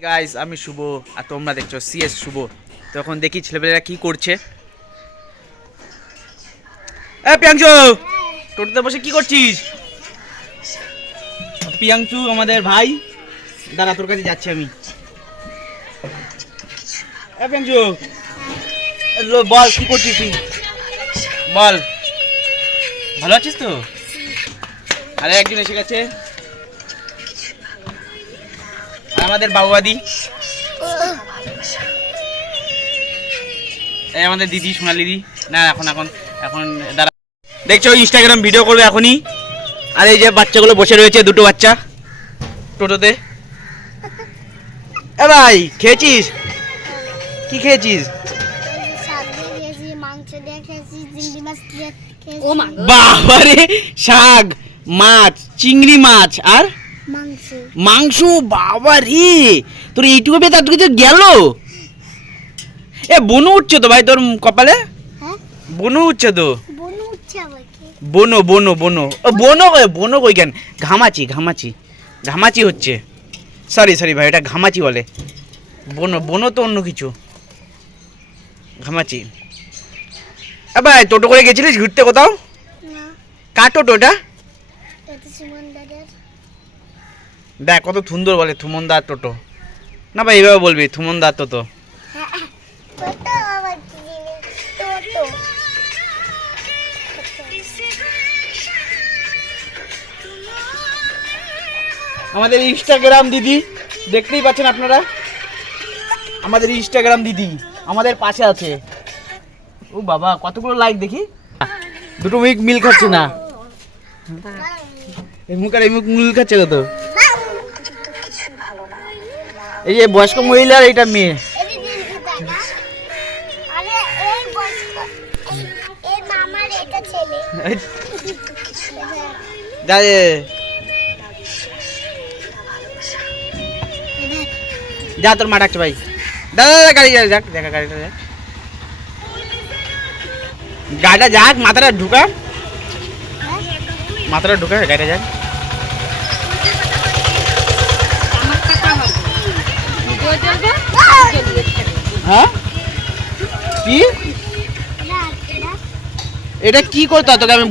Guys আমি শুভ আর তোমরা দেখছো সিএস শুভ। তো এখন দেখি ছেলেপেলেরা কি করছে। এ পিয়াংচু, টোটোতে বসে কি করছিস? পিয়াংচু আমাদের ভাই, দাঁড়া তোর কাছে যাচ্ছি আমি। এ পিয়াংচু বল কি করছিস তুই, বল। ভালো আছিস তো? আরে একজন এসে গেছে আমাদের বাবুয়াদি, এই আমাদের দিদি সোনালি দি। না এখন এখন এখন দাঁড়া, দেখছো ইনস্টাগ্রাম ভিডিও করবে এখনই। আর এই যে বাচ্চাগুলো বসে রয়েছে, দুটো বাচ্চা টোটোতে। এ ভাই খেয়েছিস? কি খেয়েছিস? বাবারে, শাক, মাছ, চিংড়ি মাছ আর মাংস। বাবারে, তোর এইটুকু পেয়ে তার কিছু গেল। এ বনু উঠছে তো ভাই তোর কপালে, বনু উঠছে তো। বনো বনো বনো বনো বনো কই কেন? ঘামাচি ঘামাচি ঘামাচি হচ্ছে। সরি সরি ভাই, এটা ঘামাচি বলে। বনো বনো তো অন্য কিছু, ঘামাচি। এ ভাই টোটো করে গেছিলিস ঘুরতে কোথাও? কার টোটো এটা? দেখ কত সুন্দর বলে, থুমনদার টোটো। না ভাই এইভাবে বলবি, থুমনদার টোটো। আমাদের ইনস্টাগ্রাম দিদি, দেখতেই পাচ্ছেন আপনারা, আমাদের ইনস্টাগ্রাম দিদি আমাদের পাশে আছে। ও বাবা কতগুলো লাইক দেখি, দুটো মুখ মিল খাচ্ছে না। এই মুখ আর এই মুখ মিল খাচ্ছে কত। এই যে বয়স্ক মহিলা আর এইটা মেয়ে। যা তোর মা ডাকছে ভাই। দাদা দাদা গাড়ি যাক, দেখা গাড়িটা যাক, গাড়িটা যাক, মাথাটা ঢুকা, মাথাটা ঢুকা, গাড়িটা যাক। হ্যাঁ কি এটা কি করতে তোকে আমি